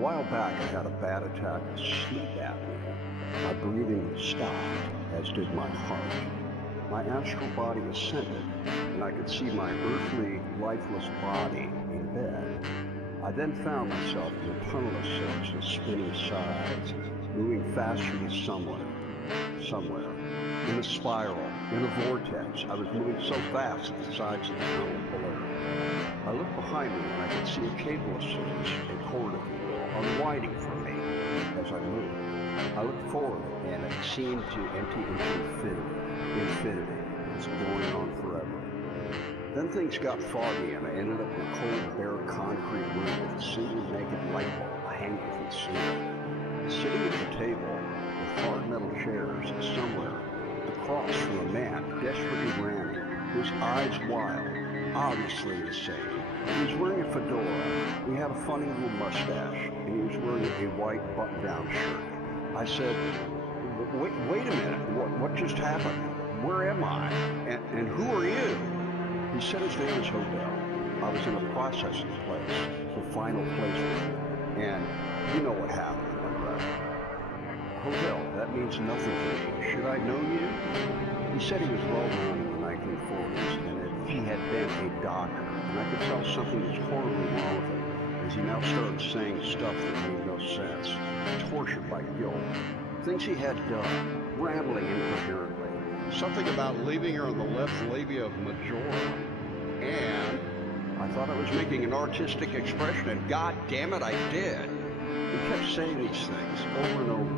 while back, I had a bad attack of sleep apnea. My breathing stopped, as did my heart. My astral body ascended, and I could see my earthly, lifeless body in bed. I then found myself in a tunnel of sorts with spinning sides, moving faster to somewhere. In a spiral, in a vortex, I was moving so fast that the sides of the tunnel blurred. I looked behind me and I could see a cable of sorts, a cord if you will, unwinding from me as I moved. I looked forward and it seemed to empty into infinity. It was going on forever. Then things got foggy and I ended up in a cold, bare concrete room with a single naked light bulb hanging from the ceiling. Sitting at the table with hard metal chairs somewhere, the cross from a man desperately ramming, his eyes wild, obviously insane. He was wearing a fedora, he had a funny little mustache, and he was wearing a white button-down shirt. I said, wait a minute, what just happened? Where am I? And who are you? He said his name was Hodel. I was in a processing place, the final placement, and you know what happened. Hodel, that means nothing to me. Should I know you? He said he was well known in the 1940s and that he had been a doctor, and I could tell something was horribly wrong with him as he now started saying stuff that made no sense, tortured by guilt, things he had done, rambling incoherently, something about leaving her on the left labia majora, and I thought I was making an artistic expression, and god damn it, I did. He kept saying these things over and over.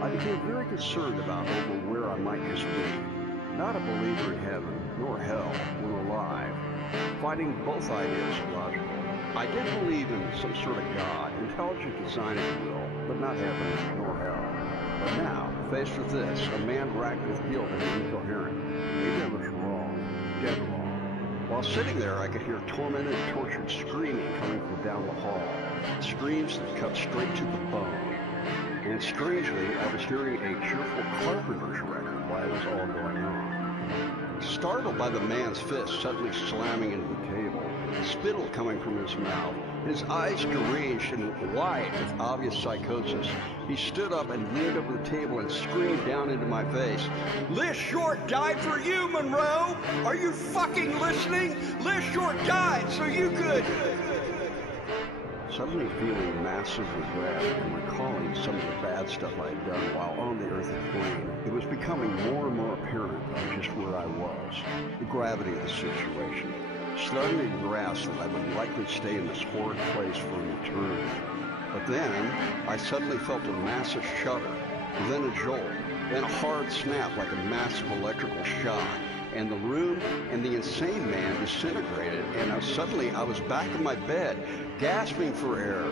I became very concerned about over where I might just be. Not a believer in heaven nor hell when alive, fighting both ideas logical. I did believe in some sort of God, intelligent design if you will, but not heaven nor hell. But now, faced with this, a man racked with guilt and incoherent, maybe I was wrong, dead wrong. While sitting there, I could hear tormented and tortured screaming coming from down the hall, screams that cut straight to the bone. And strangely, I was hearing a cheerful Carpenter's record while it was all going on. Startled by the man's fist suddenly slamming into the table, spittle coming from his mouth, his eyes deranged and wide with obvious psychosis, he stood up and leaned over the table and screamed down into my face, "Liz Short died for you, Monroe! Are you fucking listening? Liz Short died so you could..." Suddenly feeling massive regret and recalling some of the bad stuff I had done while on the earthly plane, it was becoming more and more apparent of just where I was, the gravity of the situation. Starting to grasp that I would likely stay in this horrid place for an eternity. But then, I suddenly felt a massive shudder, then a jolt, then a hard snap like a massive electrical shock, and the room and the insane man disintegrated, and I was back in my bed, gasping for air,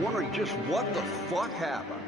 wondering just what the fuck happened.